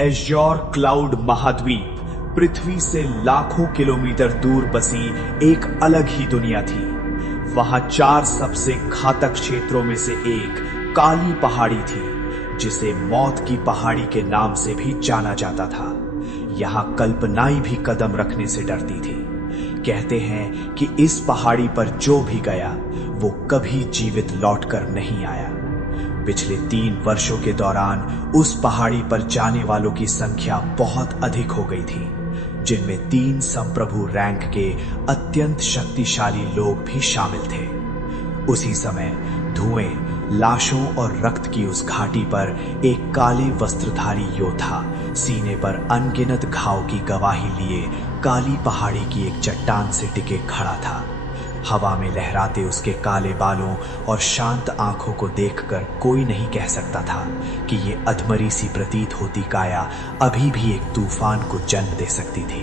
Azure cloud महाद्वीप पृथ्वी से लाखों किलोमीटर दूर बसी एक अलग ही दुनिया थी। वहां 4 सबसे घातक क्षेत्रों में से एक काली पहाड़ी थी, जिसे मौत की पहाड़ी के नाम से भी जाना जाता था। यहां कल्पनाएं भी कदम रखने से डरती थी। कहते हैं कि इस पहाड़ी पर जो भी गया वो कभी जीवित लौटकर नहीं आया। पिछले 3 वर्षों के दौरान उस पहाड़ी पर जाने वालों की संख्या बहुत अधिक हो गई थी, जिनमें 3 संप्रभु रैंक के अत्यंत शक्तिशाली लोग भी शामिल थे। उसी समय धुएं, लाशों और रक्त की उस घाटी पर एक काले वस्त्रधारी योद्धा सीने पर अनगिनत घाव की गवाही लिए काली पहाड़ी की एक चट्टान से टिके खड़ा था। हवा में लहराते उसके काले बालों और शांत आंखों को देखकर कोई नहीं कह सकता था कि ये अधमरी सी प्रतीत होती काया अभी भी एक तूफान को जन्म दे सकती थी।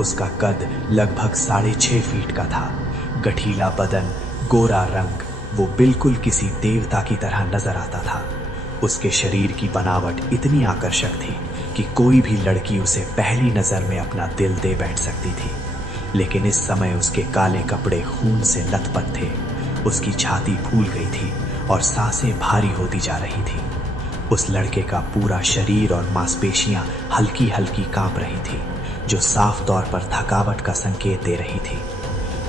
उसका कद लगभग 6.5 फीट का था। गठीला बदन, गोरा रंग, वो बिल्कुल किसी देवता की तरह नजर आता था। उसके शरीर की बनावट इतनी आकर्षक थी कि कोई भी लड़की उसे पहली नजर में अपना दिल दे बैठ सकती थी। लेकिन इस समय उसके काले कपड़े खून से लथपथ थे। उसकी छाती फूल गई थी और सांसें भारी होती जा रही थी। उस लड़के का पूरा शरीर और मांसपेशियां हल्की हल्की कांप रही थी, जो साफ तौर पर थकावट का संकेत दे रही थी।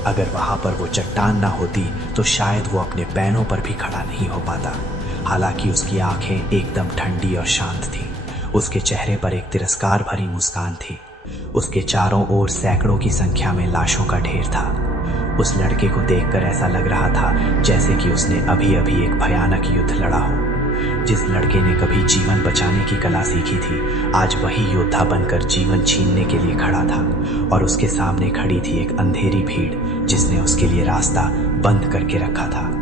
अगर वहां पर वो चट्टान ना होती तो शायद वो अपने पैरों पर भी खड़ा नहीं हो पाता। हालांकि उसकी आंखें एकदम ठंडी और शांत थी। उसके चेहरे पर एक तिरस्कार भरी मुस्कान थी। उसके चारों ओर सैकड़ों की संख्या में लाशों का ढेर था। उस लड़के को देखकर ऐसा लग रहा था जैसे कि उसने अभी अभी एक भयानक युद्ध लड़ा हो। जिस लड़के ने कभी जीवन बचाने की कला सीखी थी, आज वही योद्धा बनकर जीवन छीनने के लिए खड़ा था। और उसके सामने खड़ी थी एक अंधेरी भीड़, जिसने उसके लिए रास्ता बंद करके रखा था।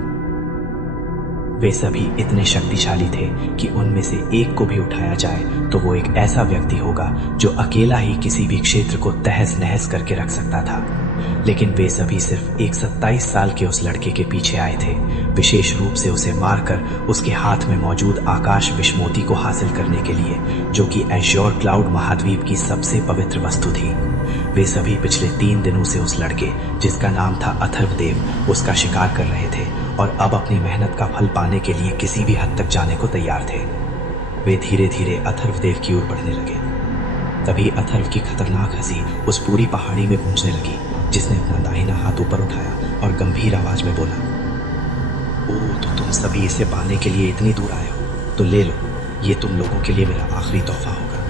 वे सभी इतने शक्तिशाली थे कि उनमें से एक को भी उठाया जाए तो वो एक ऐसा व्यक्ति होगा जो अकेला ही किसी भी क्षेत्र को तहस नहस करके रख सकता था। लेकिन वे सभी सिर्फ एक 27 साल के उस लड़के के पीछे आए थे, विशेष रूप से उसे मारकर उसके हाथ में मौजूद आकाश विषमोती को हासिल करने के लिए, जो कि एज्योर क्लाउड महाद्वीप की सबसे पवित्र वस्तु थी। वे सभी पिछले 3 दिनों से उस लड़के, जिसका नाम था अथर्वदेव, उसका शिकार कर रहे थे और अब अपनी मेहनत का फल पाने के लिए किसी भी हद तक जाने को तैयार थे। वे धीरे धीरे अथर्वदेव की ओर बढ़ने लगे। तभी अथर्व की खतरनाक हंसी उस पूरी पहाड़ी में गूंजने लगी, जिसने अपना दाहिना हाथ ऊपर उठाया और गंभीर आवाज में बोला, ओ तो तुम सभी इसे पाने के लिए इतनी दूर आए हो, तो ले लो, ये तुम लोगों के लिए मेरा आखिरी तोहफा होगा।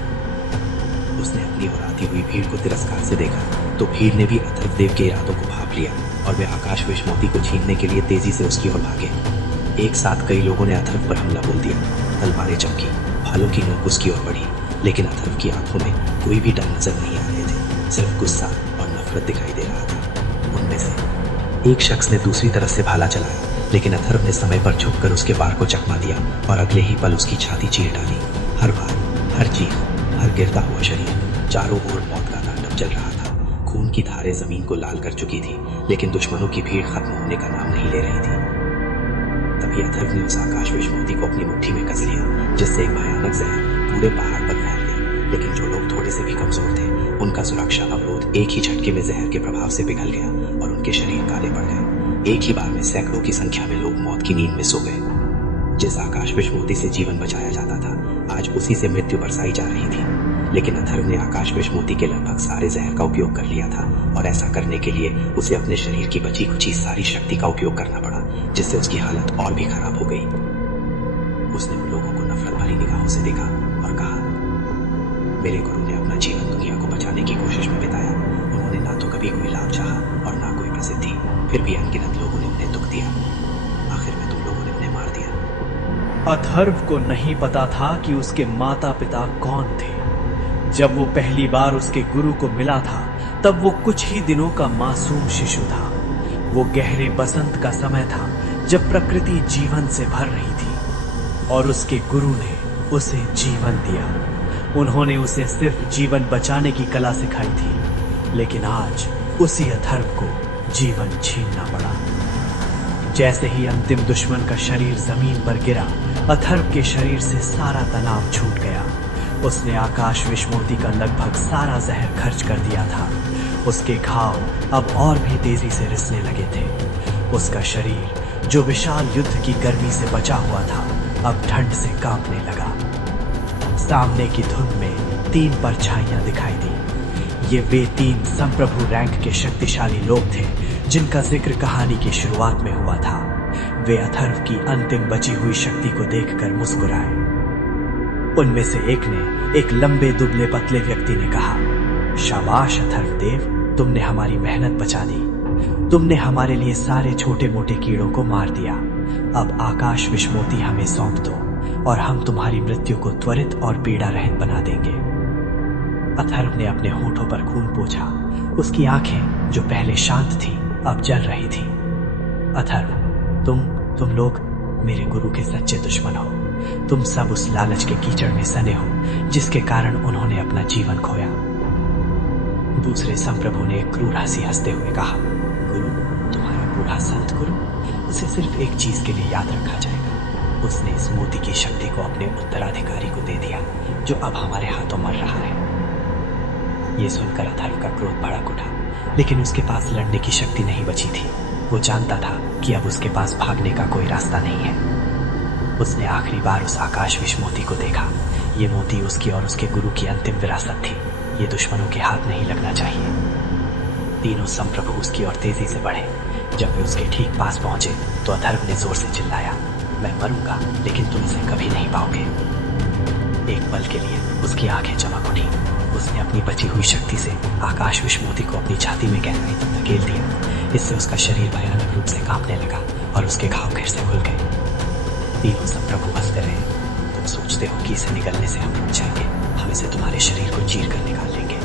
उसने अपनी ओर आती हुई भीड़ को तिरस्कार से देखा तो भीड़ ने भी अथर्वदेव के इरादों को भांप लिया और वे आकाश विषमोती को छीनने के लिए तेजी से उसकी ओर भागे। एक साथ कई लोगों ने अथर्व पर हमला बोल दिया। तलवारें चमकी, भालों की नोक उसकी ओर बढ़ी, लेकिन अथर्व की आंखों में कोई भी डर नजर नहीं आ रहे थे, सिर्फ गुस्सा और नफरत दिखाई दे रहा था। उनमें से एक शख्स ने दूसरी तरफ से भाला चलाया, लेकिन अथर्व ने समय पर झुककर उसके बार को चकमा दिया और अगले ही पल उसकी छाती चीर डाली। हर बार, हर चीख, हर गिरता हुआ शरीर, चारों ओर मौत का तांडव चल रहा था। खून की धारें जमीन को लाल कर चुकी थी, लेकिन दुश्मनों की भीड़ खत्म होने का नाम नहीं ले रही थी। तभी अथर्व ने उस आकाश विषमोती को अपनी मुट्ठी में कस लिया, जिससे एक भयानक जहर पूरे पहाड़ पर फैल गई। लेकिन जो लोग थोड़े से भी कमजोर थे, उनका सुरक्षा अवरोध एक ही झटके में जहर के प्रभाव से पिघल गया और उनके शरीर काले पड़ गए। एक ही बार में सैकड़ों की संख्या में लोग मौत की नींद में सो गए। जिस आकाश विषमोती से जीवन बचाया जाता था, आज उसी से मृत्यु बरसाई जा रही थी। लेकिन अथर्व ने आकाश विषमोती के लगभग सारे जहर का उपयोग कर लिया था, और ऐसा करने के लिए उसे अपने शरीर की बची खुची सारी शक्ति का उपयोग करना पड़ा, जिससे उसकी हालत और भी खराब हो गई। उसने उन लोगों को नफरत भरी निगाहों से देखा और कहा, मेरे गुरु ने अपना जीवन दुनिया को बचाने की कोशिश में बिताया। उन्होंने ना तो कभी कोई लाभ चाहा और ना कोई प्रसिद्धि, फिर भी अनगिनत लोगों ने उन्हें दुख दिया। आखिर में तुम लोगों ने उन्हें मार दिया। अथर्व को नहीं पता था कि उसके माता पिता कौन थे। जब वो पहली बार उसके गुरु को मिला था, तब वो कुछ ही दिनों का मासूम शिशु था। वो गहरे बसंत का समय था, जब प्रकृति जीवन से भर रही थी और उसके गुरु ने उसे जीवन दिया। उन्होंने उसे सिर्फ जीवन बचाने की कला सिखाई थी, लेकिन आज उसी अथर्व को जीवन छीनना पड़ा। जैसे ही अंतिम दुश्मन का शरीर जमीन पर गिरा, अथर्व के शरीर से सारा तनाव छूट गया। उसने आकाश विष्णुमूर्ति का लगभग सारा जहर खर्च कर दिया था। उसके घाव अब और भी तेजी से रिसने लगे थे। उसका शरीर जो विशाल युद्ध की गर्मी से बचा हुआ था अब ठंड से कांपने लगा। सामने की धुंध में 3 परछाइयां दिखाई दी। ये वे 3 संप्रभु रैंक के शक्तिशाली लोग थे जिनका जिक्र कहानी की शुरुआत में हुआ था। वे अथर्व की अंतिम बची हुई शक्ति को देखकर मुस्कुराए। उनमें से एक ने, एक लंबे दुबले पतले व्यक्ति ने कहा, शाबाश अथर्व देव, तुमने हमारी मेहनत बचा दी। तुमने हमारे लिए सारे छोटे मोटे कीड़ों को मार दिया। अब आकाश विष्णुमूर्ति हमें सौंप दो और हम तुम्हारी मृत्यु को त्वरित और पीड़ा रहित बना देंगे। अथर्व ने अपने होठों पर खून पोंछा। उसकी आंखें जो पहले शांत थी अब जल रही थी। अथर्व, तुम लोग मेरे गुरु के सच्चे दुश्मन हो। तुम सब उस लालच के कीचड़ में सने हो जिसके कारण उन्होंने अपना जीवन खोया। दूसरे संप्रभु ने एक क्रूर हंसी हंसते हुए कहा, गुरु, तुम्हारा बूढ़ा संत गुरु, उसे सिर्फ एक चीज के लिए याद रखा जाएगा। उसने इस मोती की शक्ति को अपने उत्तराधिकारी को दे दिया जो अब हमारे हाथों मर रहा है। यह सुनकर अथर्व का क्रोध भड़क उठा, लेकिन उसके पास लड़ने की शक्ति नहीं बची थी। वो जानता था कि अब उसके पास भागने का कोई रास्ता नहीं है। उसने आखिरी बार उस आकाश विष्णुमूर्ति को देखा। ये मोती उसकी और उसके गुरु की अंतिम विरासत थी। ये दुश्मनों के हाथ नहीं लगना चाहिए। तीनों संप्रभु उसकी ओर तेजी से बढ़े। जब वे उसके ठीक पास पहुंचे तो अथर्व ने जोर से चिल्लाया, मैं मरूंगा लेकिन तुम इसे कभी नहीं पाओगे। एक पल के लिए उसकी आंखें चमक उठी। उसने अपनी बची हुई शक्ति से आकाश विष्णुमूर्ति को अपनी छाती में गहराई तक धकेल दिया। इससे उसका शरीर भयानक रूप से कांपने लगा और उसके घाव फिर से खुल गए। तीनों संप्रभु हंसते रहे। तुम सोचते हो कि इसे निगलने से हम रुक जाएंगे, हम इसे तुम्हारे शरीर को चीर कर निकाल लेंगे।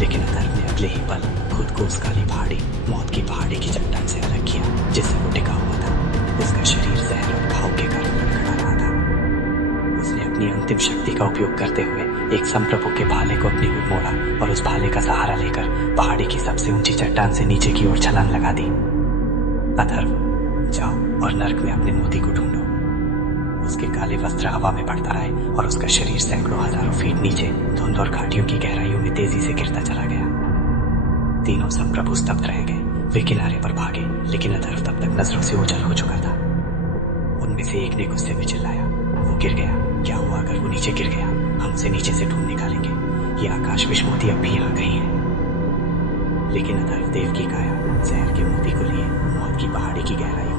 लेकिन अथर्व ने अगले ही पल खुद को उस काली पहाड़ी, मौत की पहाड़ी की चट्टान से अलग किया जिससे वो टिका हुआ था। उसका शरीर जहर और घाव के कारण लड़खड़ा रहा था। उसने अपनी अंतिम शक्ति का उपयोग करते हुए एक संप्रभु के भाले को अपनी ओर मोड़ा और उस भाले का सहारा लेकर पहाड़ी की सबसे ऊंची चट्टान से नीचे की ओर छलांग लगा दी। अथर्व, जाओ और नर्क में अपने मोती को ढूंढो। उसके काले वस्त्र हवा में बढ़ता रहे और उसका शरीर सैकड़ों हजारों फीट नीचे धुंध और घाटियों की गहराइयों में तेजी से गिरता चला गया। तीनों संप्रभु स्तब्ध रह गए। वे किनारे पर भागे, लेकिन अथर्व तब तक नजरों से ओझल हो चुका था। उनमें से एक ने गुस्से में चिल्लाया, वो गिर गया। क्या हुआ अगर वो नीचे गिर गया? हम उसे नीचे से ढूंढ निकालेंगे। ये आकाश विष्णुमूर्ति अब भी यहाँ कहीं है। लेकिन अथर्व देव की काया जहर के मोती को लिए मौत की पहाड़ी की गहराई